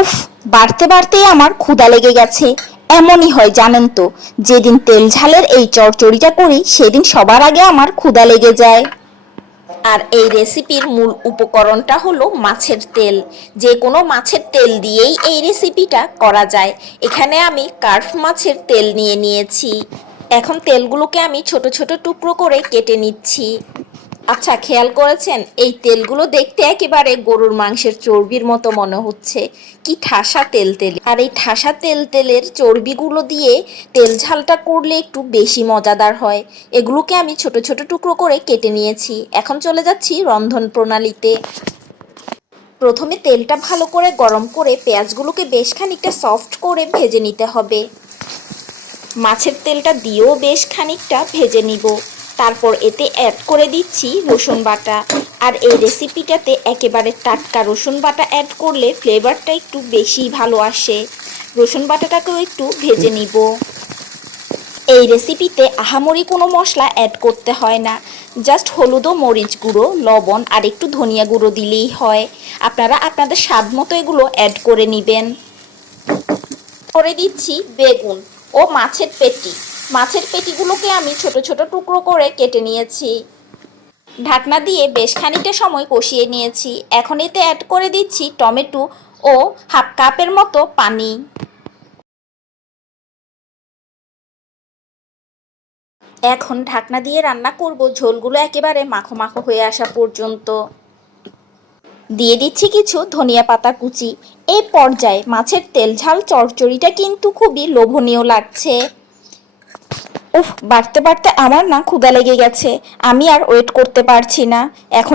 উফ, বাড়তে বাড়তেই আমার ক্ষুধা লেগে গেছে। এমনই হয় জানেন তো, যেদিন তেল ঝালের এই চচ্চড়িটা করি সেদিন সবার আগে আমার ক্ষুধা লেগে যায়। আর এই রেসিপির মূল উপকরণটা হলো মাছের তেল। যে কোনো মাছের তেল দিয়েই এই রেসিপিটা করা যায়। এখানে আমি কার্প মাছের তেল নিয়েছি। এখন তেলগুলোকে আমি ছোট ছোট টুকরো করে কেটে নিচ্ছি। আচ্ছা, খেয়াল করেছেন এই তেলগুলো দেখতে একেবারে গরুর মাংসের চর্বির মতো মনে হচ্ছে। কি ঠাসা তেল তেল, আর এই ঠাসা তেলের চর্বিগুলো দিয়ে তেল ঝালটা করলে একটু বেশি মজাদার হয়। এগুলোকে আমি ছোট ছোট টুকরো করে কেটে নিয়েছি। এখন চলে যাচ্ছি রন্ধন প্রণালীতে। প্রথমে তেলটা ভালো করে গরম করে পেঁয়াজগুলোকে বেশ খানিকটা সফট করে ভেজে নিতে হবে। মাছের তেলটা দিয়েও বেশ খানিকটা ভেজে নিব। তারপর এতে অ্যাড করে দিচ্ছি রসুন বাটা। আর এই রেসিপিটাতে একেবারে টাটকা রসুন বাটা অ্যাড করলে ফ্লেভারটা একটু বেশি ভালো আসে। রসুন বাটাটাকেও একটু ভেজে নিব। এই রেসিপিতে আহামরি কোনো মশলা অ্যাড করতে হয় না। জাস্ট হলুদ ও মরিচ গুঁড়ো, লবণ আর একটু ধনিয়া গুঁড়ো দিলেই হয়। আপনারা আপনাদের স্বাদ মতো এগুলো অ্যাড করে নেবেন। করে দিচ্ছি বেগুন ও মাছের পেটি। মাছের পেটিগুলোকে আমি ছোট ছোট টুকরো করে কেটে নিয়েছি। ঢাকনা দিয়ে বেশ খানিকটা সময় কষিয়ে নিয়েছি। এখন এতে অ্যাড করে দিচ্ছি টমেটো ও হাফ কাপের মতো পানি। এখন ঢাকনা দিয়ে রান্না করব ঝোলগুলো একেবারে মাখো মাখো হয়ে আসা পর্যন্ত। দিয়ে দিচ্ছি কিছু ধনিয়া পাতা কুচি। এই পর্যায়ে মাছের তেল ঝাল চচ্চড়িটা কিন্তু খুবই লোভনীয় লাগছে। উফ, বাড়তে বাড়তে আমার না ক্ষুধা লেগে গেছে। আমি আর ওয়েট করতে পারছি না। এখন